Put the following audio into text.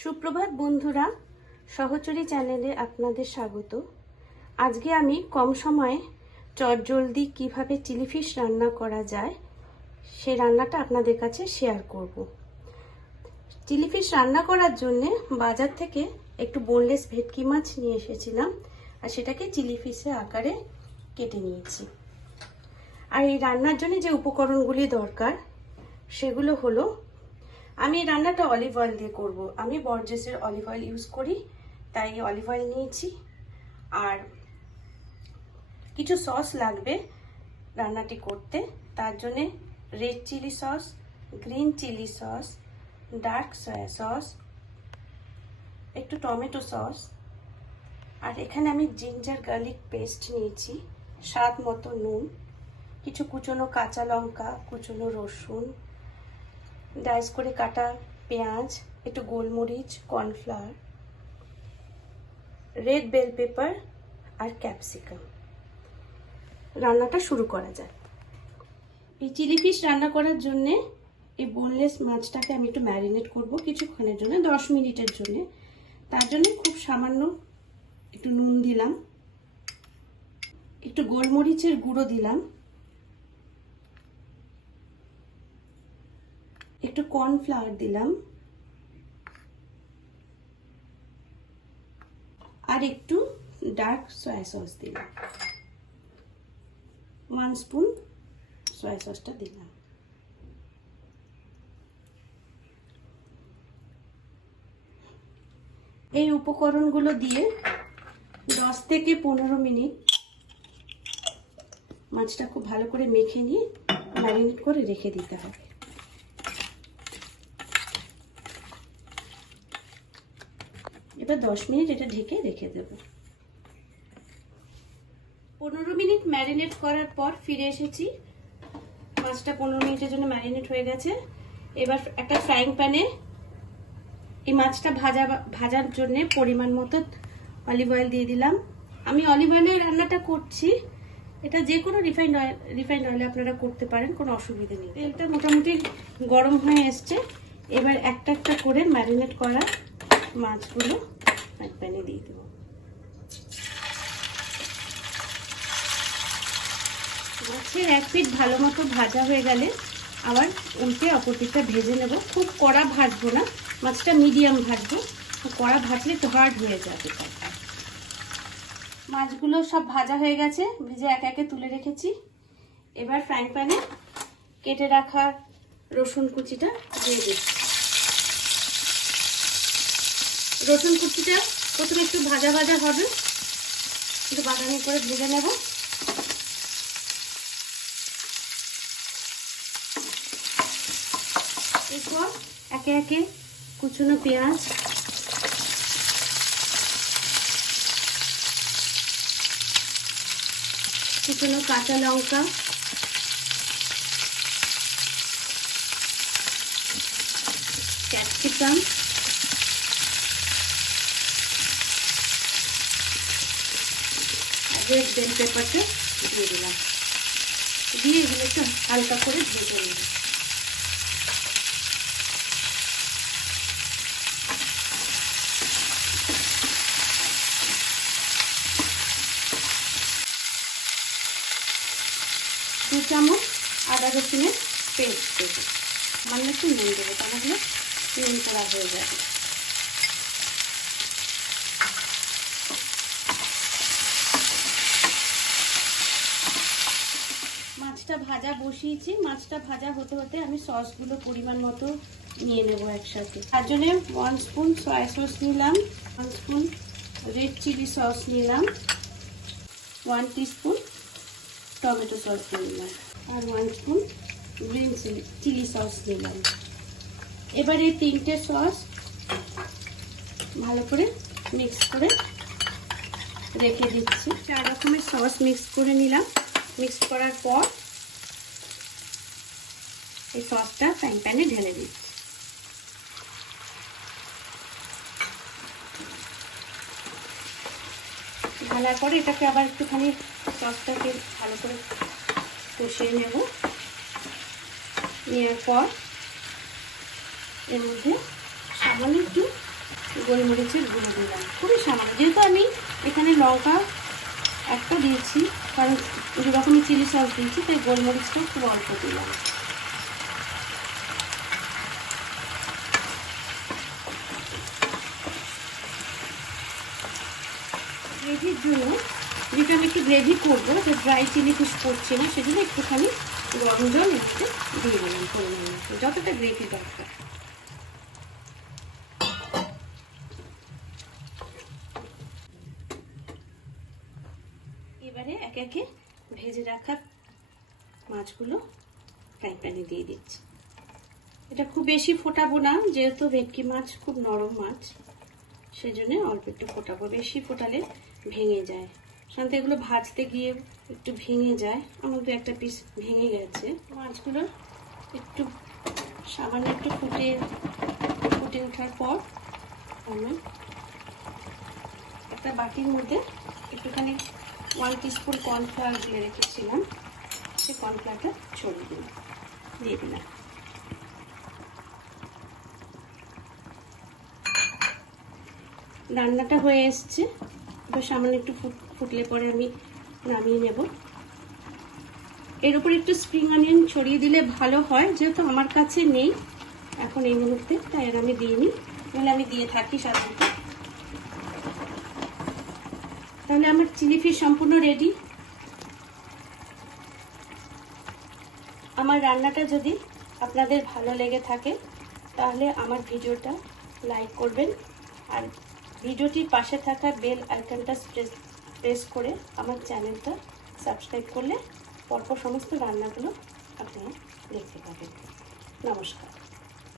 সুপ্রভাত বন্ধুরা, সহচরী চ্যানেলে আপনাদের স্বাগত। আজকে আমি কম সময়ে চটজলদি কিভাবে চিলি ফিশ রান্না করা যায় সেই রান্নাটা আপনাদের কাছে শেয়ার করব। চিলি ফিশ রান্না করার জন্য বাজার থেকে একটু বোনলেস ভেটকি মাছ নিয়ে এসেছিলাম আর সেটাকে চিলি ফিশের আকারে কেটে নিয়েছি। আর এই রান্নার জন্য যে উপকরণগুলি দরকার সেগুলো হলো, আমি রান্নাটা অলিভ অয়েল দিয়ে করব। আমি বরজেসের অলিভ অয়েল ইউজ করি, তাই অলিভ অয়েল নিয়েছি। আর কিছু সস লাগবে রান্নাটি করতে, তার জন্যে red chilli sauce, green chilli sauce, dark soya sauce, একটু টমেটো সস, আর এখানে আমি জিঞ্জার গার্লিক পেস্ট নিয়েছি, স্বাদ মতো নুন, কিছু কুচনো কাঁচা লঙ্কা, কুচনো রসুন, ডাইস করে কাটা পেঁয়াজ, একটু গোলমরিচ, কর্নফ্লাওয়ার, রেড বেল পেপার আর ক্যাপসিকাম। রান্নাটা শুরু করা যায়। এই চিলি ফিশ রান্না করার জন্যে এই বোনলেস মাছটাকে আমি একটু ম্যারিনেট করব কিছুক্ষণের জন্য, 10 মিনিটের জন্য। তার জন্য খুব সামান্য একটু নুন দিলাম, একটু গোলমরিচের গুঁড়ো দিলাম, একটু কর্নফ্লাওয়ার দিলাম, আর একটু ডার্ক সয়া সস দিলাম, 1 স্পুন সয়া সসটা দিলাম। এই উপকরণগুলো দিয়ে 10 থেকে 15 মিনিট মাছটা খুব ভালো করে মেখে নিয়ে ম্যারিনেট করে রেখে দিতে হবে। এবার 10 মিনিট এটা ঢেকে রেখে দেব। 15 মিনিট ম্যারিনেট করার পর ফিরে এসেছি। মাছটা 15 মিনিটের জন্য ম্যারিনেট হয়ে গেছে। এবার একটা ফ্রাইং প্যানে এই মাছটা ভাজার জন্য পরিমাণ মতো অলিভ অয়েল দিয়ে দিলাম। আমি অলিভ অয়েলে রান্নাটা করছি, এটা যে কোনো রিফাইন্ড অয়েলে আপনারা করতে পারেন, কোনো অসুবিধা নেই। তেলটা মোটামুটি গরম হয়ে এসছে। এবার একটা একটা করে ম্যারিনেট করা মাছগুলো এক প্যানে দিয়ে দেবো। মাছের এক পিঠ ভালো মতো ভাজা হয়ে গেলে আবার উল্টে অপর পিঠটা ভেজে নেব। খুব কড়া ভাজবো না, মাছটা মিডিয়াম ভাজবো, কড়া ভাজলে তো হার্ড হয়ে যাবে। মাছগুলো সব ভাজা হয়ে গেছে, ভেজে একে একে তুলে রেখেছি। এবার ফ্রাইং প্যানে কেটে রাখা রসুন কুচিটা দিয়ে দিচ্ছি। রসুন কুচিটা প্রথমে একটু ভাজা ভাজা হবে, একটু বাদামি করে ভেজে নেব। এরপর একে একে কুচনো পেঁয়াজ, কুচনো কাঁচা লঙ্কা, ক্যাপসিকাম, রেড বেল পেপারটা দিয়ে দিলাম, দিয়ে এগুলো একটু হালকা করে ভেজে নেব। দু চামচ আদা রসুনের পেস্ট দেবো, সামান্য একটু নুন দেবো, তাহলে নুন করা হয়ে যাবে। মাছটা ভাজা বসিয়েছি, মাছটা ভাজা হতে হতে আমি সসগুলো পরিমাণ মতো নিয়ে নেব একসাথে। তার জন্য 1 স্পুন সয়া সস নিলাম, 1 স্পুন রেড চিলি সস নিলাম, 1 টিস্পুন টমেটো সস নিলাম, আর 1 স্পুন গ্রিন চিলি সস নিলাম। এবার এই 3টে সস ভালো করে মিক্স করে রেখে দিচ্ছি। 4 রকমের সস মিক্স করে নিলাম। মিক্স করার পর এই সসটা ফ্রাইং প্যানে ঢেলে দিচ্ছি। ঢালার পরে এটাকে আবার একটুখানি সসটাকে ভালো করে কষিয়ে নেব। নেওয়ার পর এর মধ্যে সামান্য একটু গোলমরিচের গুঁড়ো দিলাম, খুবই সামান্য, যেহেতু আমি এখানে লঙ্কা একটা দিয়েছি, কারণ দু রকমের চিলি সস দিয়েছি, তাই গোলমরিচটা খুব অল্প দিলাম। গ্রেভির জন্য, যেটা আমি একটু গ্রেভি করবো, যে ড্রাই চিলি ফিশ করছি না, সেজন্য একটুখানি গরম জল একটু দিয়ে দিলাম পরিমাণ মতো, যতটা গ্রেভি দরকার। এবারে একে একে ভেজে রাখা মাছগুলো ফ্রাই প্যানে দিয়ে দিচ্ছি। এটা খুব বেশি ফোটাবো না, যেহেতু ভেটকি মাছ খুব নরম মাছ, সেজন্য অল্প একটু ফোটাবো, বেশি ফোটালে ভেঙে যায়। সাধারণত এগুলো ভাজতে গিয়ে একটু ভেঙে যায়, আমার দু একটা পিস ভেঙে গেছে। মাছগুলো একটু সামান্য একটু ফুটে ওঠার পর আমি একটা বাটির মধ্যে একটুখানি 1 টিস্পুন কর্নফ্লাওয়ার দিয়ে রেখেছিলাম, সেই কর্নফ্লাওয়ারটা ছড়িয়ে দিয়ে দিলাম। রান্নাটা হয়ে এসছে, এবার সামান্য একটু ফুটলে পরে আমি নামিয়ে নেব। এর উপর একটু স্প্রিং অনিয়ন ছড়িয়ে দিলে ভালো হয়, যেহেতু আমার কাছে নেই এখন এই মুহূর্তে, তাই আমি দিইনি, তাহলে আমি দিয়ে থাকি সাধারণত। তাহলে আমার চিলি ফিশ সম্পূর্ণ রেডি। আমার রান্নাটা যদি আপনাদের ভালো লেগে থাকে তাহলে আমার ভিডিওটা লাইক করবেন, আর ভিডিওটির পাশে থাকা বেল আইকনটা প্রেস করে আমার চ্যানেলটা সাবস্ক্রাইব করলে পরপর সমস্ত রান্নাগুলো আপনারা দেখতে পাবেন। নমস্কার।